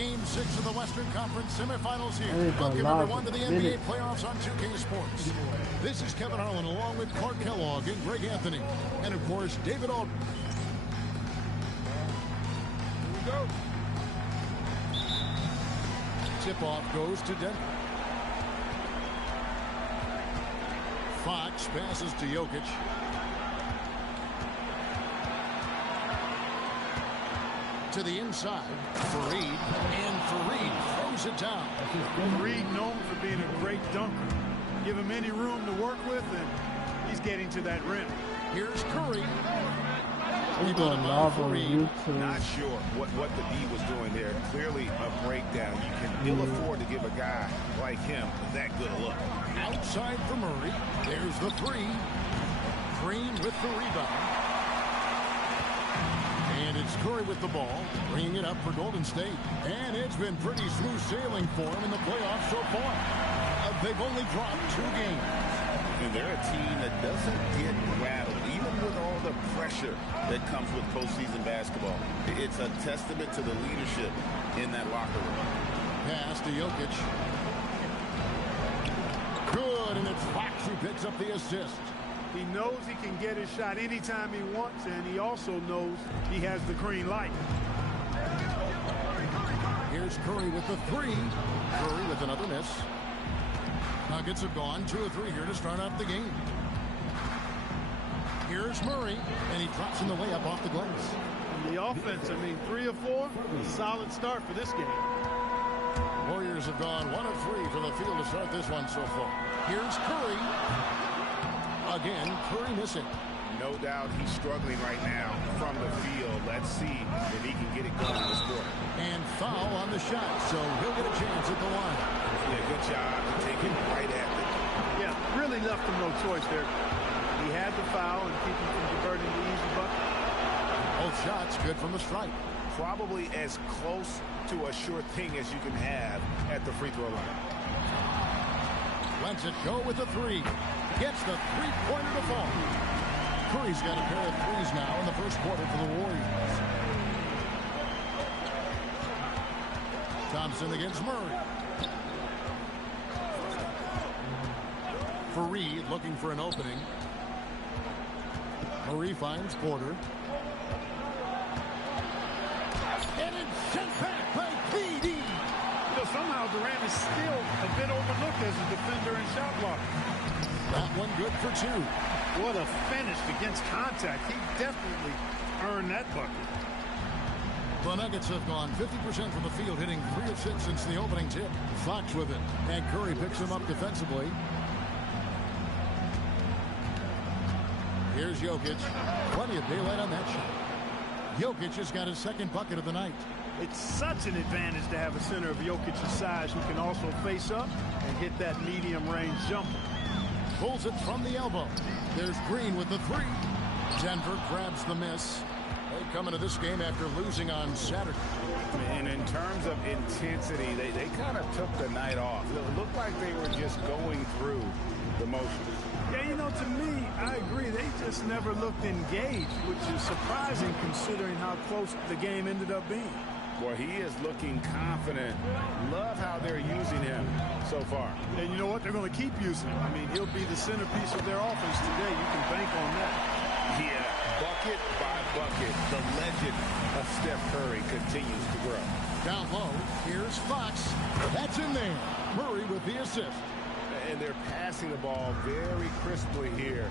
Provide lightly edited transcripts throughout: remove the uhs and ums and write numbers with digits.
Game 6 of the Western Conference semifinals here. Welcome everyone to the NBA playoffs on 2K Sports. This is Kevin Harlan along with Clark Kellogg and Greg Anthony. And of course, David Aldridge. Here we go. Tip-off goes to Denver. Fox passes to Jokic. To the inside, Fareed, and Fareed throws it down. Fareed known for being a great dunker. Give him any room to work with, and he's getting to that rim. Here's Curry. Not sure what the D was doing there. Clearly a breakdown. You can ill afford to give a guy like him that good a look. Outside for Murray. There's the three. Green with the rebound. And it's Curry with the ball, bringing it up for Golden State. And it's been pretty smooth sailing for him in the playoffs so far. They've only dropped 2 games. And they're a team that doesn't get rattled, even with all the pressure that comes with postseason basketball. It's a testament to the leadership in that locker room. Pass to Jokic. Good, and it's Fox who picks up the assist. He knows he can get his shot anytime he wants, and he also knows he has the green light. Here's Curry with the three. Curry with another miss. Nuggets have gone 2 of 3 here to start out the game. Here's Murray, and he drops in the layup off the glass. And the offense, I mean, 3 of 4, solid start for this game. Warriors have gone 1 of 3 from the field to start this one so far. Here's Curry. Again, Curry missing. No doubt he's struggling right now from the field. Let's see if he can get it going this quarter. And foul on the shot, so he'll get a chance at the line. Yeah, good job to take it right at it. Yeah, really left him no choice there. He had the foul and keep him from converting the easy bucket. Both shots good from the strike. Probably as close to a sure thing as you can have at the free throw line. Lets it go with the three. Gets the three-pointer to fall. Curry's got a pair of threes now in the first quarter for the Warriors. Thompson against Murray. Fareed looking for an opening. Murray finds Porter. And it's sent back by KD. Somehow Durant is still a bit overlooked as a defender and shot blocker. That one good for 2. What a finish against contact. He definitely earned that bucket. The Nuggets have gone 50% from the field, hitting 3 of 6 since the opening tip. Fox with it, and Curry picks him up defensively. Here's Jokic. Plenty of daylight on that shot. Jokic has got his 2nd bucket of the night. It's such an advantage to have a center of Jokic's size who can also face up and hit that medium-range jumper. Pulls it from the elbow. There's Green with the 3. Denver grabs the miss. They come into this game after losing on Saturday. And in terms of intensity, they kind of took the night off. It looked like they were just going through the motions. Yeah, you know, to me, I agree. They just never looked engaged, which is surprising considering how close the game ended up being. Boy, he is looking confident. Love how they're using him so far. And you know what? They're going to keep using him. I mean, he'll be the centerpiece of their offense today. You can bank on that. Yeah, bucket by bucket, the legend of Steph Curry continues to grow. Down low, here's Fox. That's in there. Murray with the assist. And they're passing the ball very crisply here.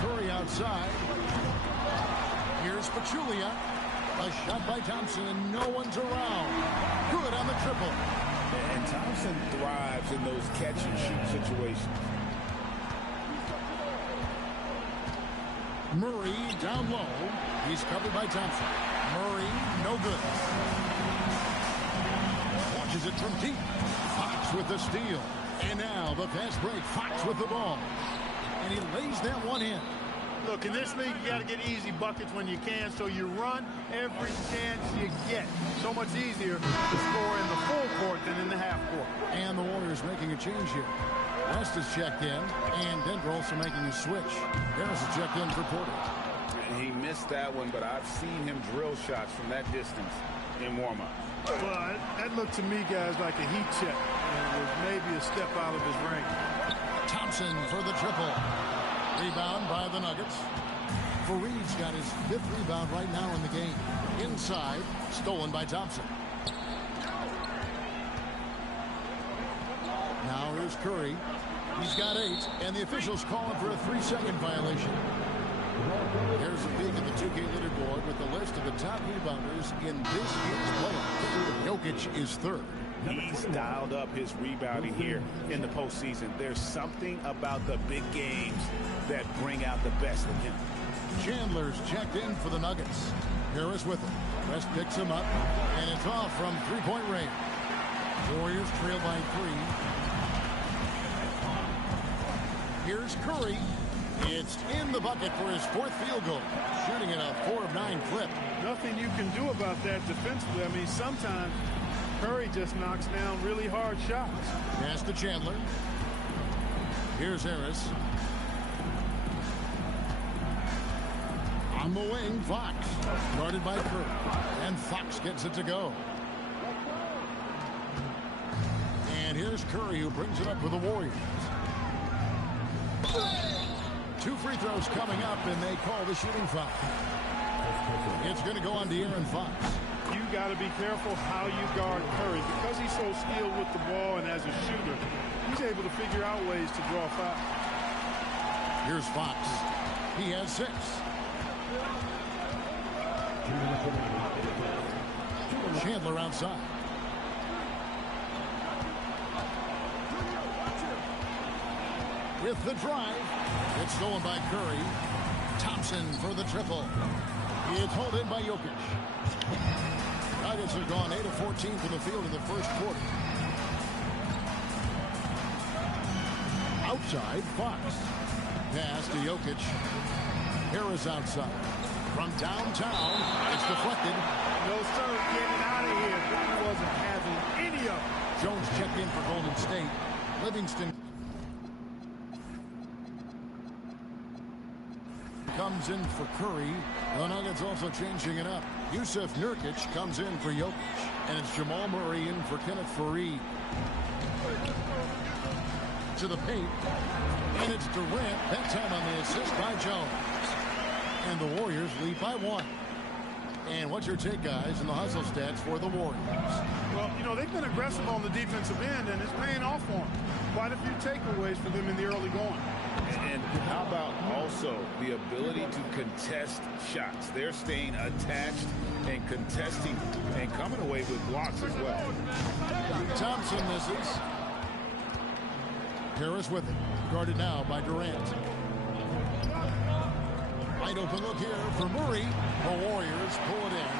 Curry outside. Here's Pachulia. A shot by Thompson, and no one's around. Good on the triple. And Thompson thrives in those catch-and-shoot situations. Murray down low. He's covered by Thompson. Murray, no good. Launches it from deep. Fox with the steal. And now the fast break. Fox with the ball. And he lays that one in. Look, in this league, you got to get easy buckets when you can, so you run every chance you get. So much easier to score in the full court than in the half court. And the Warriors making a change here. West is checked in, and Denver also making a switch. Harris is checked in for Porter. He missed that one, but I've seen him drill shots from that distance in warm-up. Well, that looked to me, guys, like a heat check. And it was maybe a step out of his range. Thompson for the triple. Rebound by the Nuggets. Fareed's got his 5th rebound right now in the game. Inside, stolen by Thompson. Now here's Curry. He's got 8, and the officials call him for a 3-second violation. Here's a peek at the 2K leaderboard with the list of the top rebounders in this year's playoffs. Jokic is 3rd. He's dialed up his rebounding here in the postseason. There's something about the big games that bring out the best in him. Chandler's checked in for the Nuggets. Harris with him. West picks him up, and it's off from 3-point range. Warriors trail by 3. Here's Curry. It's in the bucket for his 4th field goal. Shooting at a 4 of 9 clip. Nothing you can do about that defensively. I mean, sometimes Curry just knocks down really hard shots. Pass to Chandler. Here's Harris. On the wing, Fox. Guarded by Curry. And Fox gets it to go. And here's Curry, who brings it up for the Warriors. 2 free throws coming up, and they call the shooting foul. It's going to go on De'Aaron Fox. You got to be careful how you guard Curry. Because he's so skilled with the ball and as a shooter, he's able to figure out ways to draw fouls. Here's Fox. He has 6. Chandler outside. With the drive, it's stolen by Curry. Thompson for the triple. It's hauled in by Jokic. Nuggets have gone 8 of 14 from the field in the first quarter. Outside, Fox. Pass to Jokic. Harris outside. From downtown, it's deflected. No, sir, get it out of here. He wasn't having any of it. Jones checked in for Golden State. Livingston comes in for Curry. The Nuggets also changing it up. Yusuf Nurkic comes in for Jokic. And it's Jamal Murray in for Kenneth Fareed. To the paint. And it's Durant. That time on the assist by Jones. And the Warriors lead by 1. And what's your take, guys, in the hustle stats for the Warriors? Well, you know, they've been aggressive on the defensive end, and it's paying off for them. Quite a few takeaways for them in the early going. And how about also the ability to contest shots? They're staying attached and contesting and coming away with blocks as well. Thompson misses. Harris with it. Guarded now by Durant. Wide open look here for Murray. The Warriors pull it in.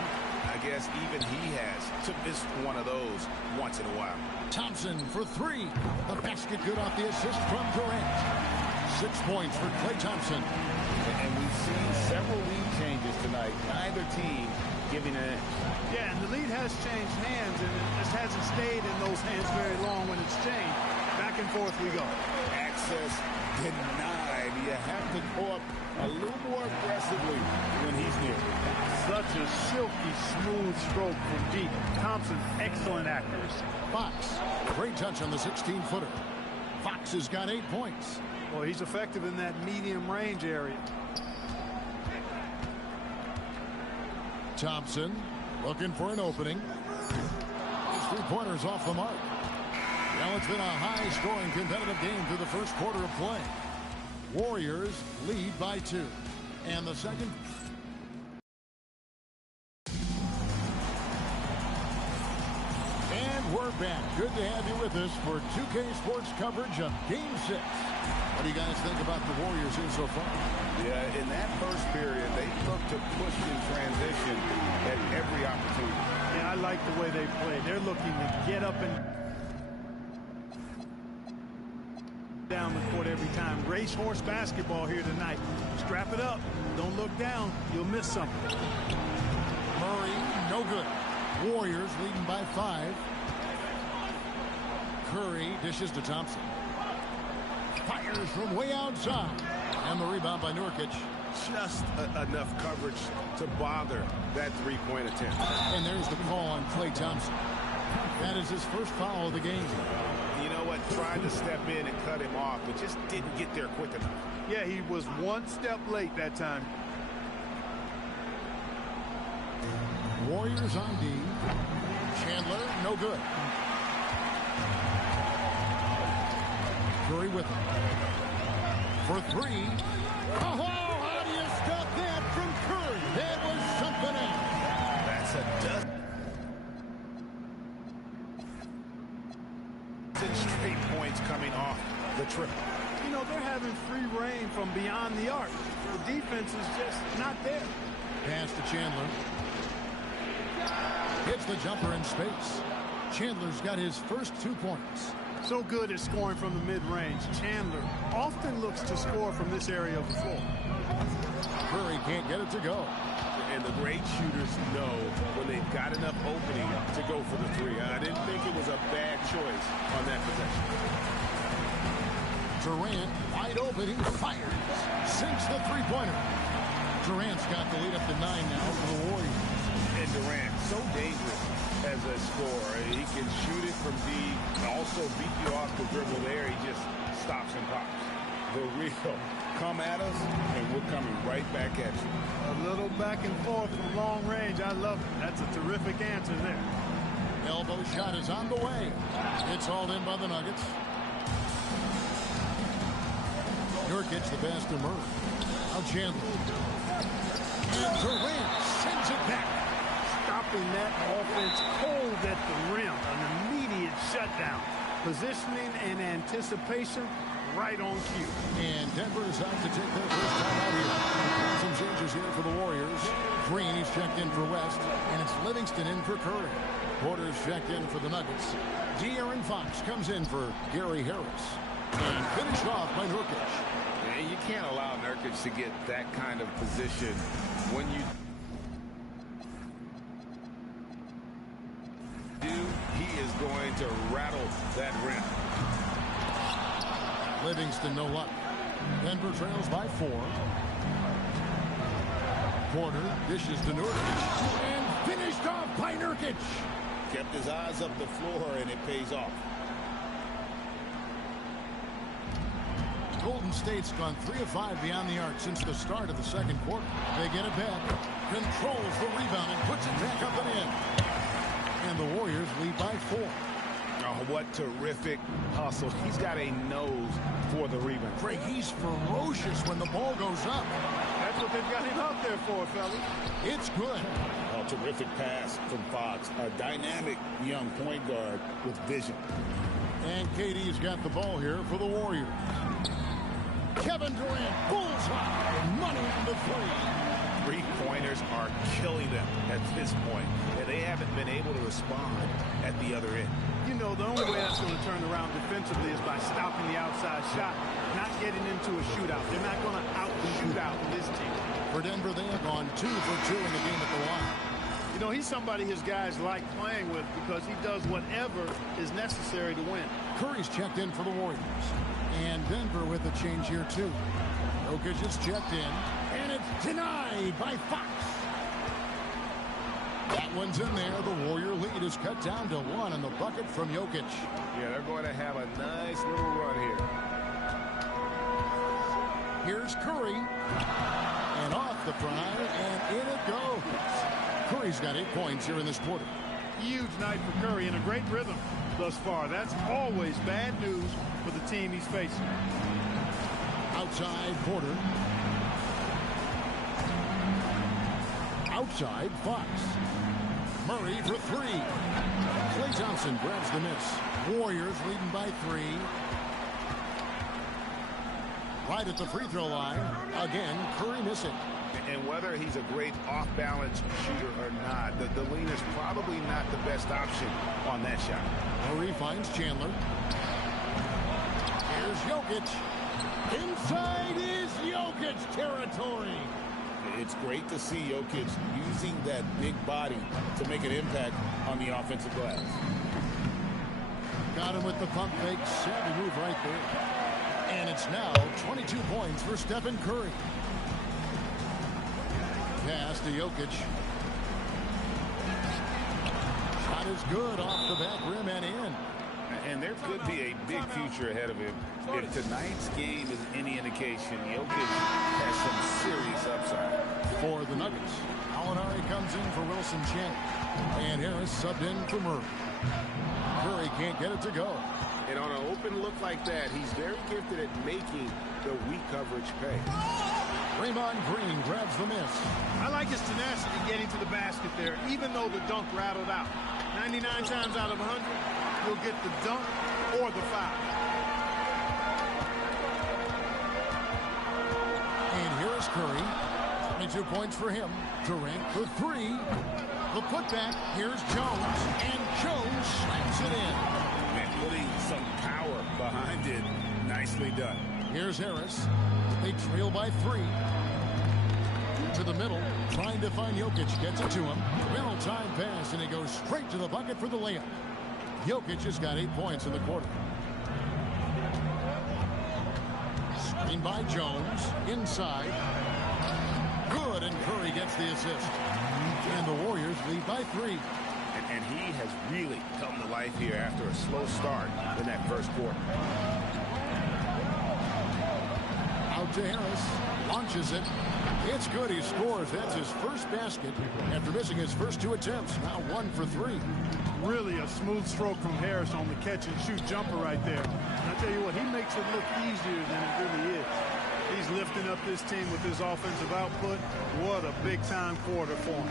I guess even he has to miss one of those once in a while. Thompson for 3. The basket good off the assist from Durant. 6 points for Klay Thompson. And we've seen several lead changes tonight. Neither team giving an edge. Yeah, and the lead has changed hands, and it just hasn't stayed in those hands very long when it's changed. Back and forth we go. Access denied. You have to go up a little more aggressively when he's near. Such a silky, smooth stroke from deep. Thompson, excellent accuracy. Fox, great touch on the 16-footer. Fox has got 8 points. Well, he's effective in that medium range area. Thompson looking for an opening. His 3-pointers off the mark. Well, it's been a high-scoring competitive game through the first quarter of play. Warriors lead by 2. And the second. And we're back. Good to have you with us for 2K Sports coverage of Game 6. What do you guys think about the Warriors here so far? Yeah, in that first period, they looked to push in transition at every opportunity. Yeah, I like the way they play. They're looking to get up and down the court every time. Racehorse basketball here tonight. Strap it up. Don't look down. You'll miss something. Murray, no good. Warriors leading by 5. Curry dishes to Thompson. Fires from way outside. And the rebound by Nurkic. just enough coverage to bother that three-point attempt. And there's the call on Klay Thompson. That is his first foul of the game. You know what? Tried to step in and cut him off, but just didn't get there quick enough. Yeah, he was one step late that time. Warriors on D. Chandler, no good. Curry with him. For three. Oh, how do you stop that from Curry? That was something else. That's a dozen straight points coming off the triple. You know, they're having free reign from beyond the arc. The defense is just not there. Pass to Chandler. Hits the jumper in space. Chandler's got his first 2 points. So good at scoring from the mid-range. Chandler often looks to score from this area of the floor. Curry can't get it to go. And the great shooters know when they've got enough opening to go for the three. I didn't think it was a bad choice on that possession. Durant, wide open, he fires. Sinks the three-pointer. Durant's got the lead up to 9 now for the Warriors. And Durant, so dangerous as a scorer. He can shoot it from deep, also beat you off the dribble there. He just stops and pops. The real come at us, and we're coming right back at you. A little back and forth from long range. I love it. That's a terrific answer there. Elbow shot is on the way. It's hauled in by the Nuggets. Nurkic the pass to Murray. Now Chandler. And Durant sends it back. Stopping that offense cold at the rim. An immediate shutdown. Positioning and anticipation right on cue. And Denver is out to take their first time out here. Some changes here for the Warriors. Green is checked in for West, and it's Livingston in for Curry. Porter's checked in for the Nuggets. De'Aaron Fox comes in for Gary Harris. And finished off by Nurkic. Yeah, you can't allow Nurkic to get that kind of position when you do. He is going to rattle that rim. Livingston no luck. Denver trails by 4. Porter dishes to Nurkic. And finished off by Nurkic. Kept his eyes up the floor, and it pays off. Golden State's gone 3 of 5 beyond the arc since the start of the second quarter. They get it back. Controls the rebound and puts it back up and in. And the Warriors lead by 4. Oh, what terrific hustle. He's got a nose for the rebound. Craig, he's ferocious when the ball goes up. That's what they've got him out there for, fellas. It's good. A terrific pass from Fox. A dynamic young point guard with vision. And KD's got the ball here for the Warriors. Kevin Durant, bullseye, money on the three. Three-pointers are killing them at this point, and they haven't been able to respond at the other end. You know, the only way that's going to turn around defensively is by stopping the outside shot, not getting into a shootout. They're not going to out-shoot out this team. For Denver, they have gone 2 for 2 in the game at the line. You know, he's somebody his guys like playing with because he does whatever is necessary to win. Curry's checked in for the Warriors. And Denver with a change here, too. Jokic is checked in, and it's denied by Fox. That one's in there. The Warrior lead is cut down to 1 on the bucket from Jokic. Yeah, they're going to have a nice little run here. Here's Curry. And off the front, and in it goes. Curry's got 8 points here in this quarter. Huge night for Curry and a great rhythm thus far. That's always bad news for the team he's facing. Outside Porter. Outside Fox. Murray for 3. Klay Thompson grabs the miss. Warriors leading by 3. Right at the free throw line. Again, Curry missing. And whether he's a great off-balance shooter or not, the leaner's probably not the best option on that shot. Murray finds Chandler. Here's Jokic. Inside is Jokic territory. It's great to see Jokic using that big body to make an impact on the offensive glass. Got him with the pump fake. Savvy move right there. And it's now 22 points for Stephen Curry. pass to Jokic. Shot is good off the back rim and in. And there could be a big future ahead of him. If tonight's game is any indication, Jokic has some serious upside. For the Nuggets, Gallinari comes in for Wilson Chandler. And Harris subbed in for Murray. Curry can't get it to go. And on an open look like that, he's very gifted at making the weak coverage pay. Draymond Green grabs the miss. I like his tenacity getting to the basket there, even though the dunk rattled out. 99 times out of 100, he'll get the dunk or the foul. And here is Curry. 22 points for him. Durant for three. The putback. Here's Jones. And Jones slams it in. And putting some power behind it. Nicely done. Here's Harris. They trail by three. To the middle. Trying to find Jokic. Gets it to him. Middle time pass. And he goes straight to the bucket for the layup. Jokic has got 8 points in the quarter. Screen by Jones. Inside. Good, and Curry gets the assist. And the Warriors lead by 3. And he has really come to life here after a slow start in that first quarter. Out to Harris. Launches it. It's good. He scores. That's his first basket after missing his first 2 attempts. Now 1 for 3. Really a smooth stroke from Harris on the catch-and-shoot jumper right there. And I tell you what, he makes it look easier than it really is. He's lifting up this team with his offensive output. What a big-time quarter for him.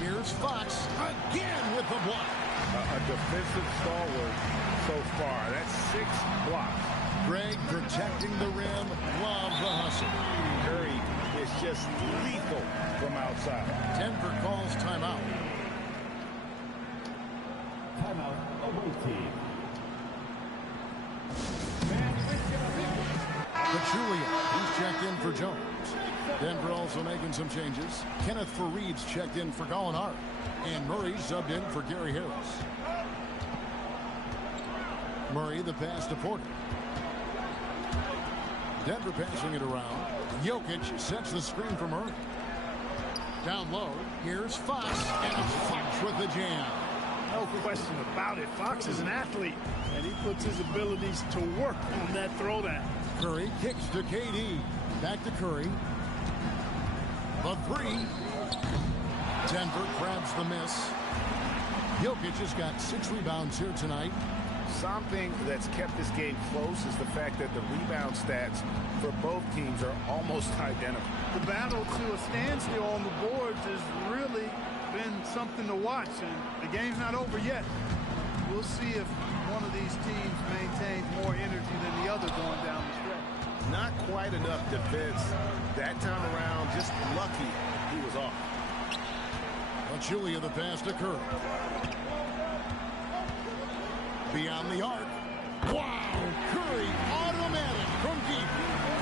Here's Fox again with the block. A defensive stalwart so far. That's 6 blocks. Greg protecting the rim. Love the hustle. Curry is just lethal from outside. Denver calls timeout. Timeout, away team. Pachulia, he's checked in for Jones. Denver also making some changes. Kenneth Faried's checked in for Gallinari. And Murray subbed in for Gary Harris. Murray the pass to Porter. Denver passing it around. Jokic sets the screen for Murray. Down low, here's Fox. And it's Fox with the jam. No question about it. Fox is an athlete, and he puts his abilities to work on that throwdown. Curry kicks to KD. Back to Curry. The three. Denver grabs the miss. Jokic has got 6 rebounds here tonight. Something that's kept this game close is the fact that the rebound stats for both teams are almost identical. The battle to a standstill on the boards has really been something to watch, and the game's not over yet. We'll see if one of these teams maintains more energy than the other going down the stretch. Not quite enough defense that time around. Just lucky he was off. Pachulia the pass to Curry. Beyond the arc. Wow! Curry automatic from deep.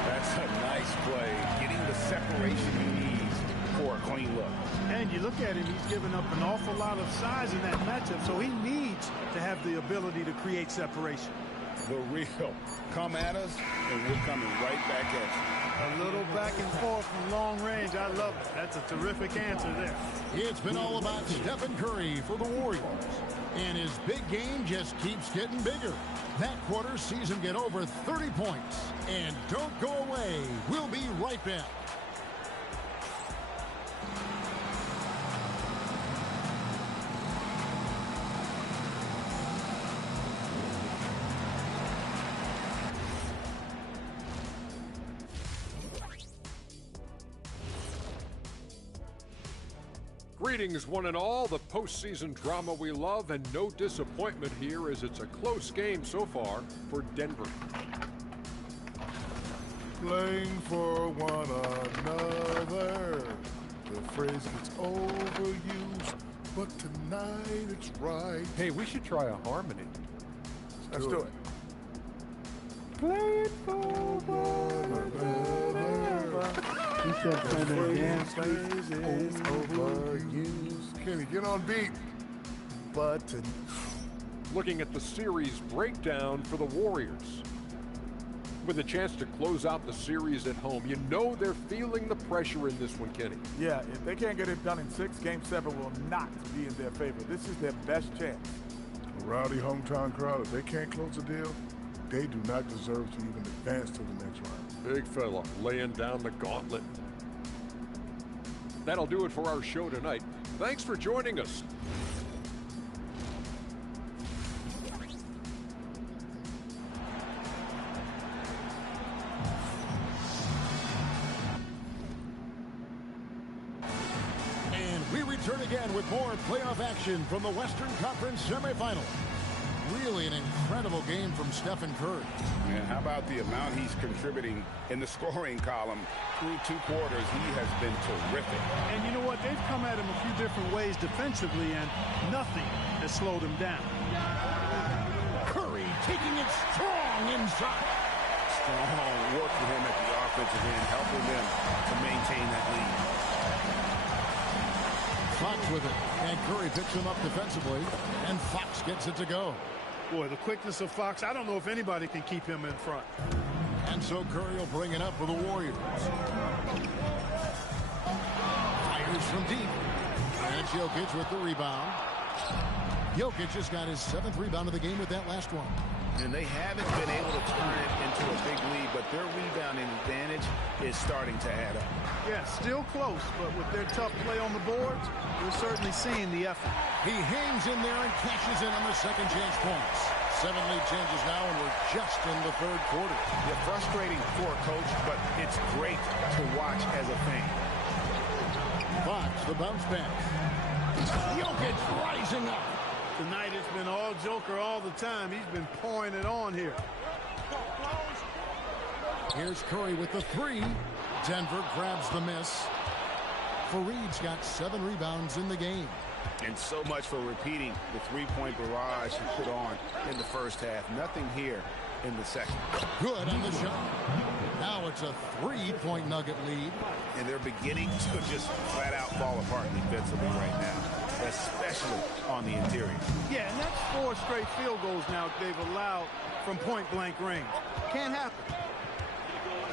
That's a nice play. Getting the separation he needs for a clean look. And you look at him, he's given up an awful lot of size in that matchup, so he needs to have the ability to create separation. The real come at us, and we're coming right back at you. A little back and forth from long range. I love it. That's a terrific answer there. It's been all about Stephen Curry for the Warriors. And his big game just keeps getting bigger. That quarter sees him get over 30 points. And don't go away. We'll be right back. Greetings, one and all. The postseason drama we love, and no disappointment here as it's a close game so far for Denver. Playing for one another. The phrase gets overused, but tonight it's right. Hey, we should try a harmony. Let's do it. Playing for one another. He said the phrase is overused. Kenny, get on beat. But looking at the series breakdown for the Warriors. with a chance to close out the series at home. You know they're feeling the pressure in this one, Kenny. Yeah, if they can't get it done in 6, Game 7 will not be in their favor. This is their best chance. A rowdy hometown crowd, if they can't close a deal, they do not deserve to even advance to the next round. Big fella laying down the gauntlet. That'll do it for our show tonight. Thanks for joining us. We return again with more playoff action from the Western Conference semifinal. Really an incredible game from Stephen Curry. And how about the amount he's contributing in the scoring column through 2 quarters? He has been terrific. And you know what? They've come at him a few different ways defensively, and nothing has slowed him down. Curry taking it strong inside. Strong work for him at the offensive end, helping them to maintain that lead. Fox with it, and Curry picks him up defensively, and Fox gets it to go. Boy, the quickness of Fox, I don't know if anybody can keep him in front. And so Curry will bring it up for the Warriors. Fires from deep. And Jokic with the rebound. Jokic just got his 7th rebound of the game with that last one. And they haven't been able to turn it into a big lead, but their rebounding advantage is starting to add up. Yeah, still close, but with their tough play on the boards, we're certainly seeing the effort. He hangs in there and cashes in on the second chance points. 7 lead changes now, and we're just in the 3rd quarter. Yeah, frustrating for a coach, but it's great to watch as a fan. Fox, the bounce back. Jokic rising up. Tonight it's been all Joker all the time. He's been pouring it on here. Here's Curry with the 3. Denver grabs the miss. Fareed's got 7 rebounds in the game. And so much for repeating the 3-point barrage he put on in the first half. Nothing here in the second. Good on the shot. Now it's a 3-point Nugget lead. And they're beginning to just flat out fall apart defensively right now, especially on the interior. Yeah, and that's 4 straight field goals now they've allowed from point-blank range. Can't happen.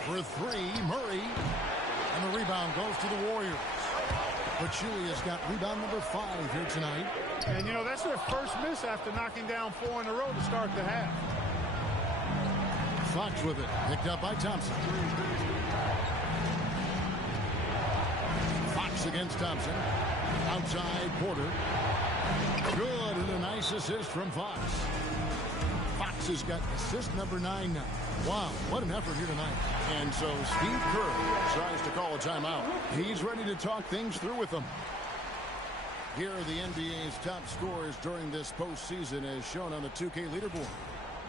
For 3, Murray. And the rebound goes to the Warriors. Pachulia's got rebound number 5 here tonight. And, you know, that's their first miss after knocking down 4 in a row to start the half. Fox with it. Picked up by Thompson. Fox against Thompson. Outside Porter. Good, and a nice assist from Fox. Fox has got assist number 9 now. Wow, what an effort here tonight. And so Steve Kerr tries to call a timeout. He's ready to talk things through with them. Here are the NBA's top scorers during this postseason as shown on the 2K leaderboard.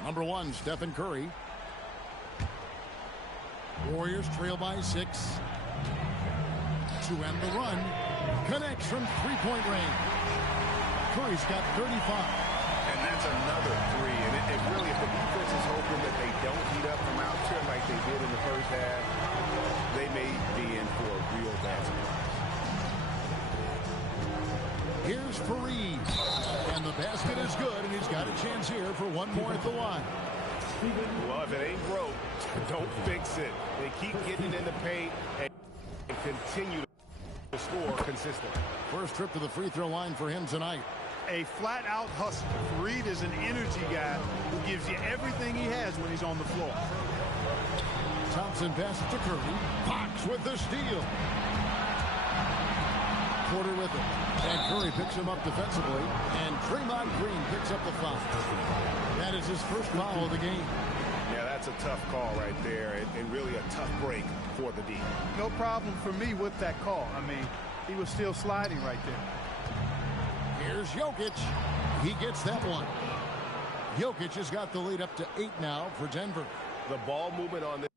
Number 1, Stephen Curry. Warriors trail by 6. To end the run. Connects from 3-point range. Curry's got 35. And that's another 3. And it really, if the defense is hoping that they don't heat up from out here like they did in the first half, they may be in for a real bad surprise. Here's Fareed. And the basket is good, and he's got a chance here for one more at the line. Well, if it ain't broke, don't fix it. They keep getting in the paint and continue to score consistently. First trip to the free throw line for him tonight. A flat-out hustler. Fareed is an energy guy who gives you everything he has when he's on the floor. Thompson passes to Curry. Fox with the steal. Porter with it. And Curry picks him up defensively. And Draymond Green picks up the foul. That is his first foul of the game. Yeah, that's a tough call right there, and really a tough break for the D. No problem for me with that call. I mean, he was still sliding right there. Here's Jokic. He gets that one. Jokic has got the lead up to 8 now for Denver. The ball movement on this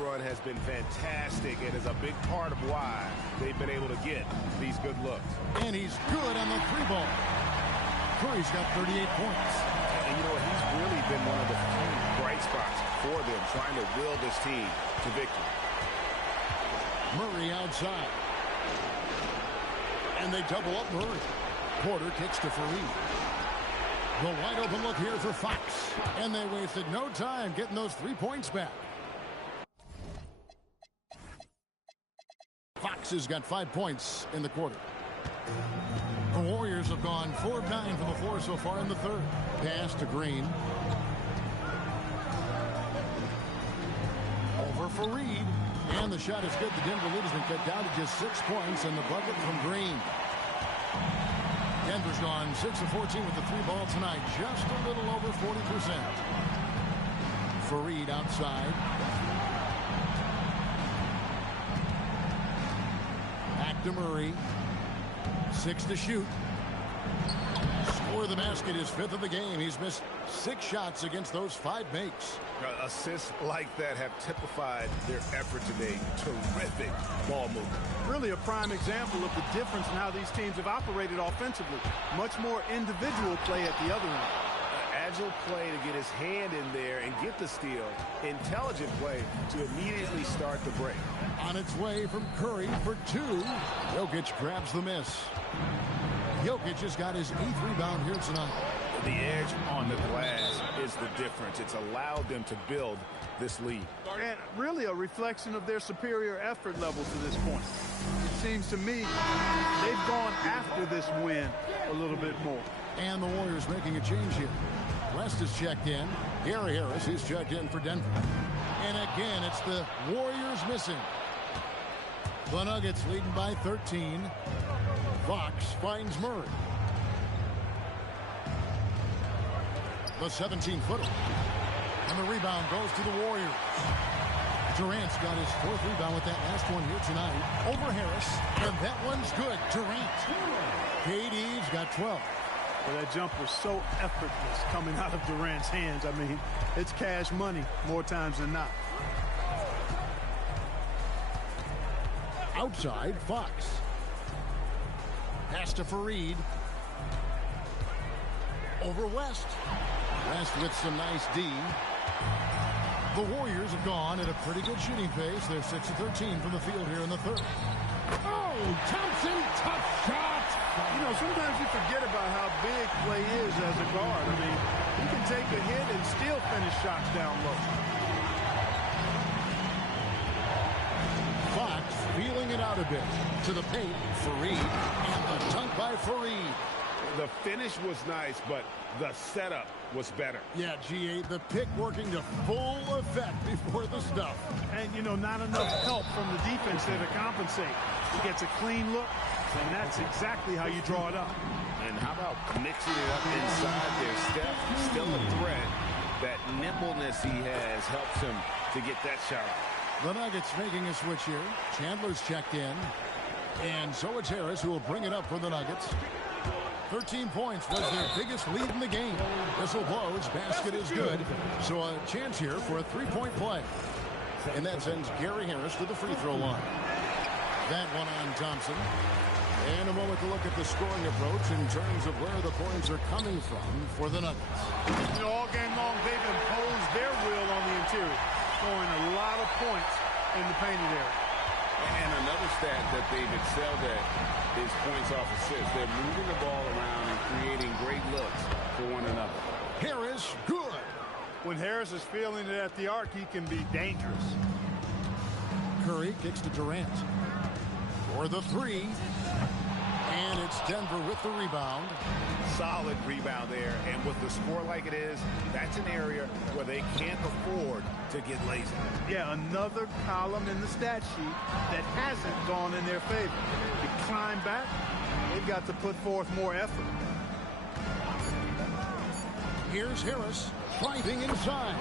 run has been fantastic and is a big part of why they've been able to get these good looks. And he's good on the 3-ball. Curry's got 38 points. And you know, he's really been one of the few bright spots for them, trying to will this team to victory. Murray outside. And they double up Murray. Porter kicks to Fareed. The wide open look here for Fox. And they wasted no time getting those 3 points back. Fox has got 5 points in the quarter. The Warriors have gone 4 of 9 from the floor so far in the third. Pass to Green. Over for Reed. And the shot is good. The Denver lead has been cut down to just 6 points, and the bucket from Green. Denver's gone 6 of 14 with the 3-ball tonight. Just a little over 40%. Fareed outside. Back to Murray. 6 to shoot. Score the basket, his 5th of the game. He's missed 6 shots against those 5 makes. Assists like that have typified their effort today. Terrific ball movement. Really a prime example of the difference in how these teams have operated offensively. Much more individual play at the other end. Agile play to get his hand in there and get the steal. Intelligent play to immediately start the break. On its way from Curry for 2. Jokic grabs the miss. Jokic has got his 8th rebound here tonight. The edge on the glass is the difference. It's allowed them to build this lead. And really a reflection of their superior effort level to this point. It seems to me they've gone after this win a little bit more. And the Warriors making a change here. West is checked in. Gary Harris is checked in for Denver. And again, it's the Warriors missing. The Nuggets leading by 13. Fox finds Murray. The 17-footer. And the rebound goes to the Warriors. Durant's got his 4th rebound with that last one here tonight. Over Harris. And that one's good. Durant. KD's got 12. Well, that jump was so effortless coming out of Durant's hands. I mean, it's cash money more times than not. Outside, Fox. Pass to Fareed. Over West. West with some nice D. The Warriors have gone at a pretty good shooting pace. They're 6 of 13 from the field here in the third. Oh, Thompson, tough shot. You know, sometimes you forget about how big Clay is as a guard. I mean, he can take a hit and still finish shots down low. Fox feeling it out a bit. To the paint, Fareed. And the dunk by Fareed. The finish was nice, but the setup was better. Yeah, G8, the pick working to full effect before the stuff. And, you know, not enough help from the defense there to compensate. He gets a clean look, and that's exactly how you draw it up. And how about mixing it up inside there? Steph, still a threat. That nimbleness he has helps him to get that shot. The Nuggets making a switch here. Chandler's checked in. And so it's Harris who will bring it up for the Nuggets. 13 points was their biggest lead in the game. Whistle blows. Basket is good. So a chance here for a 3-point play. And that sends Gary Harris to the free throw line. That one on Thompson. And a moment to look at the scoring approach in terms of where the points are coming from for the Nuggets. You know, all game long, they've imposed their will on the interior, scoring a lot of points in the painted area. And another stat that they've excelled at is points off assists. They're moving the ball around and creating great looks for one another. Harris, good. When Harris is feeling it at the arc, he can be dangerous. Curry kicks to Durant. For the 3. And it's Denver with the rebound. Solid rebound there. And with the score like it is, that's an area where they can't afford to get lazy. Yeah, another column in the stat sheet that hasn't gone in their favor. To climb back, they've got to put forth more effort. Here's Harris driving inside.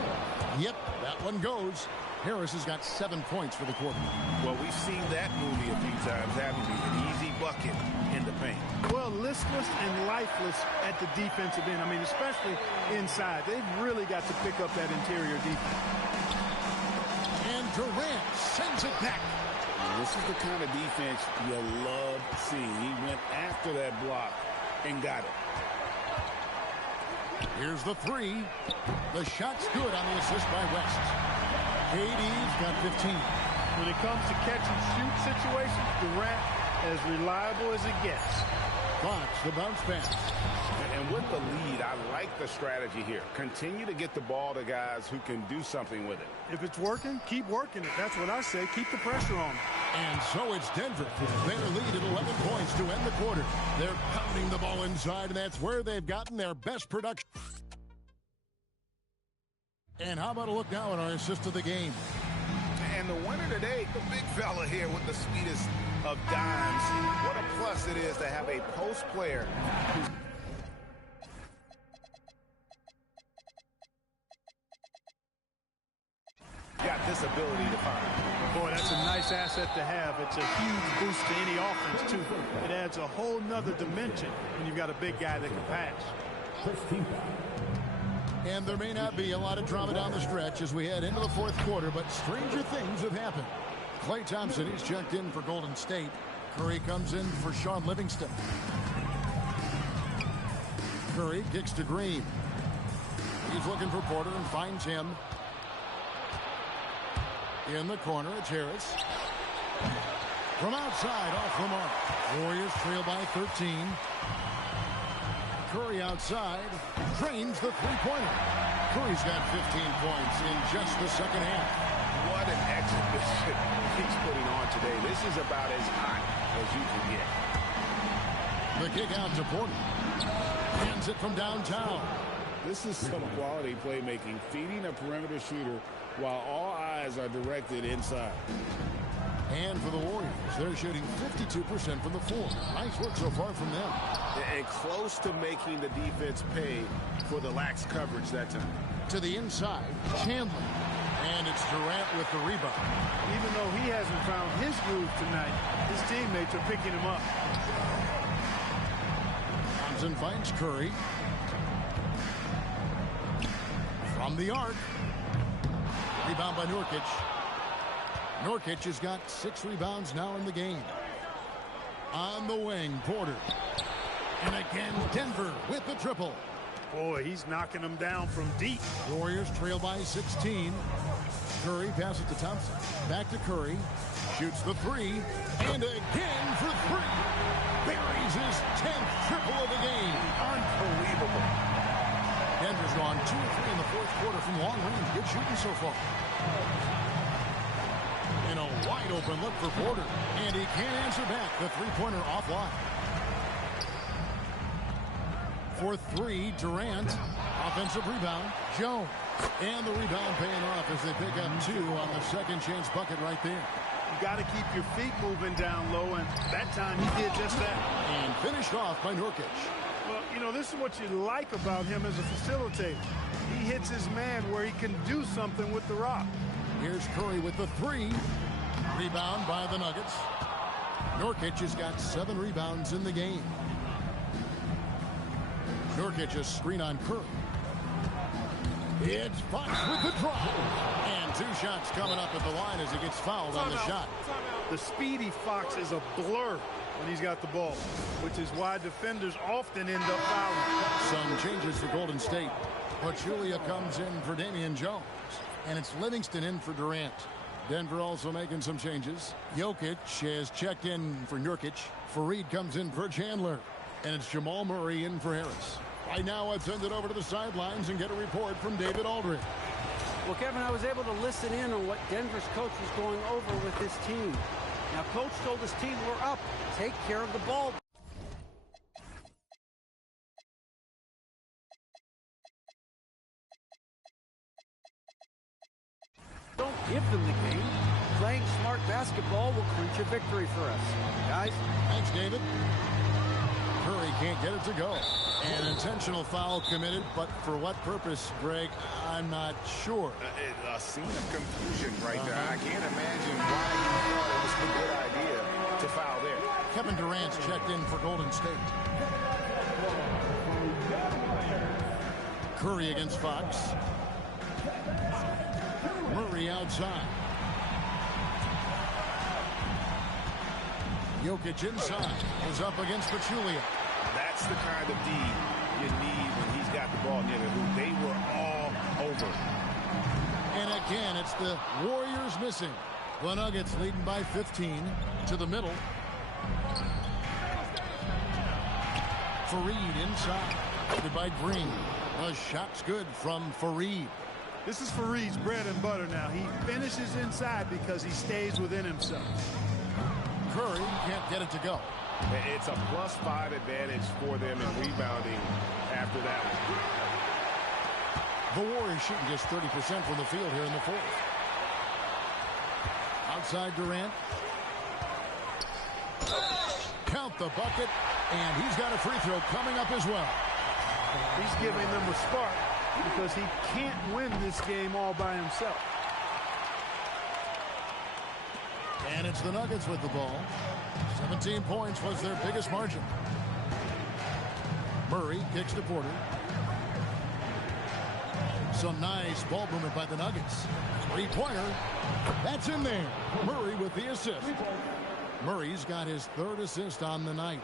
Yep, that one goes. Harris has got 7 points for the quarter. Well, we've seen that movie a few times, haven't we? An easy bucket in the paint. Well, listless and lifeless at the defensive end. I mean, especially inside. They've really got to pick up that interior defense. And Durant sends it back. And this is the kind of defense you love seeing. He went after that block and got it. Here's the 3. The shot's good on the assist by West. KD's got 15. When it comes to catch-and-shoot situations, Durant as reliable as it gets. Fox, the bounce pass. And with the lead, I like the strategy here. Continue to get the ball to guys who can do something with it. If it's working, keep working it. That's what I say. Keep the pressure on them. And so it's Denver. Their lead at 11 points to end the quarter. They're pounding the ball inside, and that's where they've gotten their best production. And how about a look now at our assist of the game? And the winner today, the big fella here with the sweetest of dimes. What a plus it is to have a post player who's got this ability to find. Boy, that's a nice asset to have. It's a huge boost to any offense, too. It adds a whole nother dimension when you've got a big guy that can pass. And there may not be a lot of drama down the stretch as we head into the fourth quarter, but stranger things have happened. Klay Thompson, he's checked in for Golden State. Curry comes in for Sean Livingston. Curry kicks to Green. He's looking for Porter and finds him. In the corner, it's Harris. From outside, off the mark. Warriors trail by 13. Curry outside, drains the three-pointer. Curry's got 15 points in just the second half. What an exhibition he's putting on today. This is about as hot as you can get. The kick out to Porter. Hands it from downtown. This is some quality playmaking, feeding a perimeter shooter while all eyes are directed inside. And for the Warriors, they're shooting 52% from the floor. Nice work so far from them. And close to making the defense pay for the lax coverage that time. To the inside, Chandler. And it's Durant with the rebound. Even though he hasn't found his groove tonight, his teammates are picking him up. Thompson finds Curry. From the arc. Rebound by Nurkic. Nurkic has got 6 rebounds now in the game. On the wing, Porter. And again, Denver with the triple. Boy, he's knocking them down from deep. Warriors trail by 16. Curry passes to Thompson. Back to Curry. Shoots the 3. And again for 3. Buries his 10th triple of the game. Unbelievable. Denver's gone 2 of 3 in the fourth quarter from long range. Good shooting so far. And a wide open look for Porter. And he can't answer back. The three-pointer offline. For 3, Durant. Offensive rebound. Jones. And the rebound paying off as they pick up 2 on the second chance bucket right there. You got to keep your feet moving down low, and that time he did just that. And finished off by Nurkic. Well, you know, this is what you like about him as a facilitator. He hits his man where he can do something with the rock. Here's Curry with the 3. Rebound by the Nuggets. Nurkic has got 7 rebounds in the game. Nurkic a screen on Curry. It's Fox with the drive. And 2 shots coming up at the line as he gets fouled on the shot. The speedy Fox is a blur when he's got the ball, which is why defenders often end up fouling. Some changes for Golden State. Pachulia comes in for Damian Jones. And it's Livingston in for Durant. Denver also making some changes. Jokic has checked in for Nurkic. Fareed comes in for Chandler. And it's Jamal Murray in for Harris. Right now, I've sent it over to the sidelines and get a report from David Aldridge. Well, Kevin, I was able to listen in on what Denver's coach was going over with his team. Now, coach told his team, we're up. Take care of the ball. Don't give them the game. Playing smart basketball will clinch a victory for us. Guys? Thanks, David. Curry can't get it to go. An intentional foul committed, but for what purpose, Greg, I'm not sure. A scene of confusion right there. I can't imagine why he thought it was a good idea to foul there. Kevin Durant's checked in for Golden State. Curry against Fox. Murray outside. Jokic inside. Is up against Pachulia. That's the kind of D you need when he's got the ball near the hoop. They were all over. And again, it's the Warriors missing. The Nuggets leading by 15 to the middle. Fareed inside. Guarded by Green. The shot's good from Fareed. This is Fareed's bread and butter now. He finishes inside because he stays within himself. Curry can't get it to go. It's a +5 advantage for them in rebounding after that one. The Warriors shooting just 30% from the field here in the fourth. Outside Durant. Count the bucket, and he's got a free throw coming up as well. He's giving them a spark because he can't win this game all by himself. And it's the Nuggets with the ball. 17 points was their biggest margin. Murray kicks to Porter. Some nice ball movement by the Nuggets. Three-pointer. That's in there. Murray with the assist. Murray's got his 3rd assist on the night.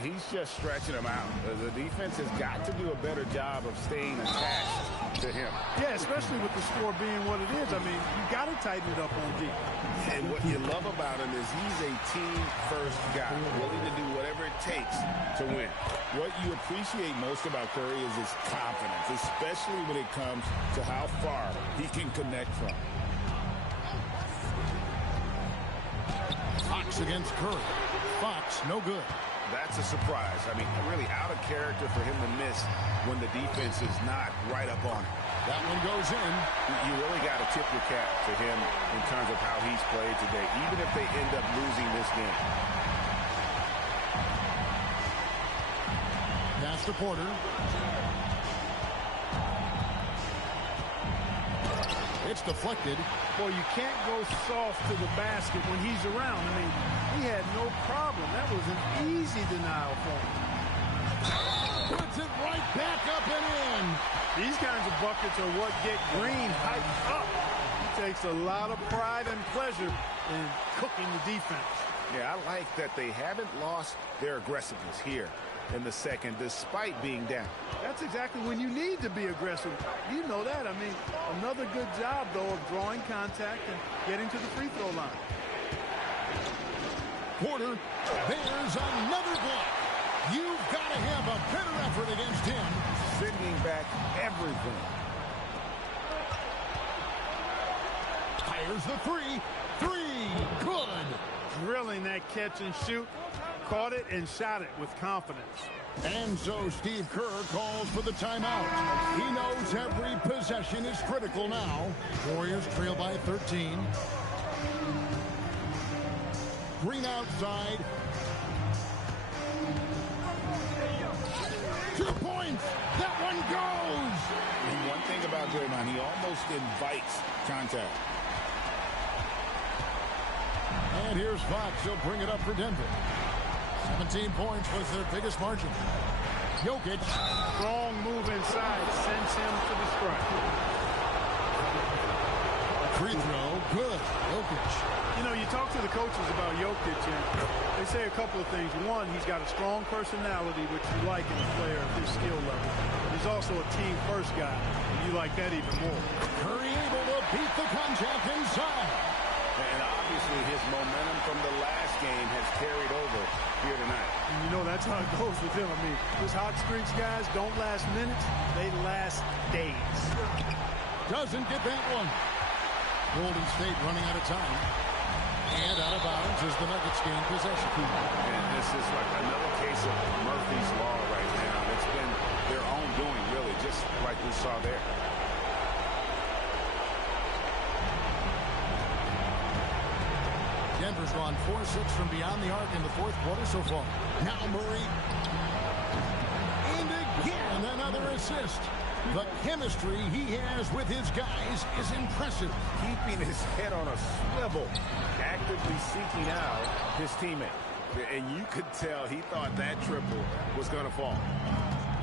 He's just stretching them out. The defense has got to do a better job of staying attached to him. Yeah, especially with the score being what it is. I mean, you got to tighten it up on defense. And what you love about him is he's a team-first guy, willing to do whatever it takes to win. What you appreciate most about Curry is his confidence, especially when it comes to how far he can connect from. Fox against Curry. Fox, no good. That's a surprise. I mean, really out of character for him to miss when the defense is not right up on him. That one goes in. You really got to tip your cap to him in terms of how he's played today, even if they end up losing this game. Pass to Porter. It's deflected. Boy, you can't go soft to the basket when he's around. I mean, he had no problem. That was an easy denial for him. Puts it right back up and in. These kinds of buckets are what get Green hyped up. He takes a lot of pride and pleasure in cooking the defense. Yeah, I like that they haven't lost their aggressiveness here in the second, despite being down. That's exactly when you need to be aggressive. You know that. I mean, another good job, though, of drawing contact and getting to the free throw line. Porter, there's another block. You've got to have a better effort against him. Sending back everything. Fires the three. Good. Drilling that catch and shoot. Caught it and shot it with confidence. And so Steve Kerr calls for the timeout. He knows every possession is critical now. Warriors trail by 13. Green outside. 2 points. That one goes. And one thing about Draymond, he almost invites contact. And here's Fox. He'll bring it up for Denver. 17 points was their biggest margin. Jokic. Strong move inside. Sends him to the strike. Free throw. Good. Jokic. You know, you talk to the coaches about Jokic, and they say a couple of things. One, he's got a strong personality, which you like in a player of his skill level. He's also a team-first guy, and you like that even more. Curry able to beat the contact inside. And obviously his momentum from the last game has carried over here tonight. And you know, that's how it goes with him. I mean, his hot streaks, guys, don't last minutes. They last days. Doesn't get that one. Golden State running out of time. And out of bounds as the Nuggets gain possession. And this is like another case of Murphy's Law right now. It's been their own doing, really, just like we saw there. Denver's gone 4-6 from beyond the arc in the fourth quarter so far. Now Murray. And again, another assist. The chemistry he has with his guys is impressive. Keeping his head on a swivel, actively seeking out his teammate. And you could tell he thought that triple was going to fall.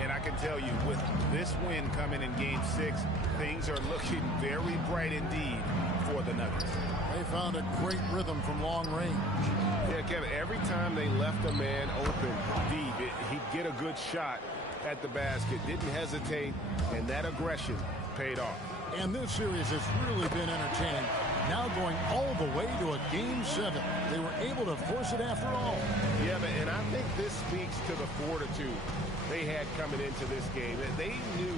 And I can tell you, with this win coming in Game 6, things are looking very bright indeed for the Nuggets. They found a great rhythm from long range. Yeah, Kevin, every time they left a man open deep, he'd get a good shot at the basket. Didn't hesitate, and that aggression paid off. And this series has really been entertaining. Now going all the way to a Game 7. They were able to force it after all. Yeah, and I think this speaks to the fortitude they had coming into this game. They knew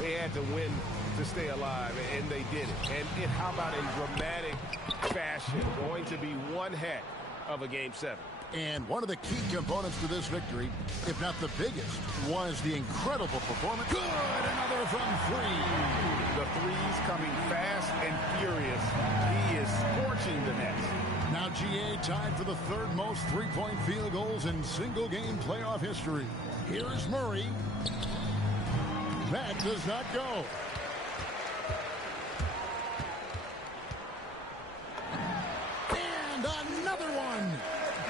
they had to win to stay alive, and they did it. And how about in dramatic fashion, going to be one heck of a Game 7. And one of the key components to this victory, if not the biggest, was the incredible performance. Good! Another from three. The threes coming fast and furious. He is scorching the nets. Now GA tied for the third most three-point field goals in single-game playoff history. Here's Murray. That does not go. And another one.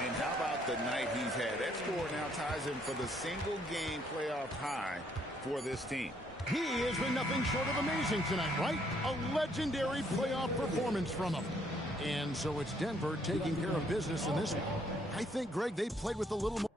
And how about the night he's had? That score now ties him for the single-game playoff high for this team. He has been nothing short of amazing tonight, right? A legendary playoff performance from him. And so it's Denver taking care of business in this one. I think, Greg, they played with a little more.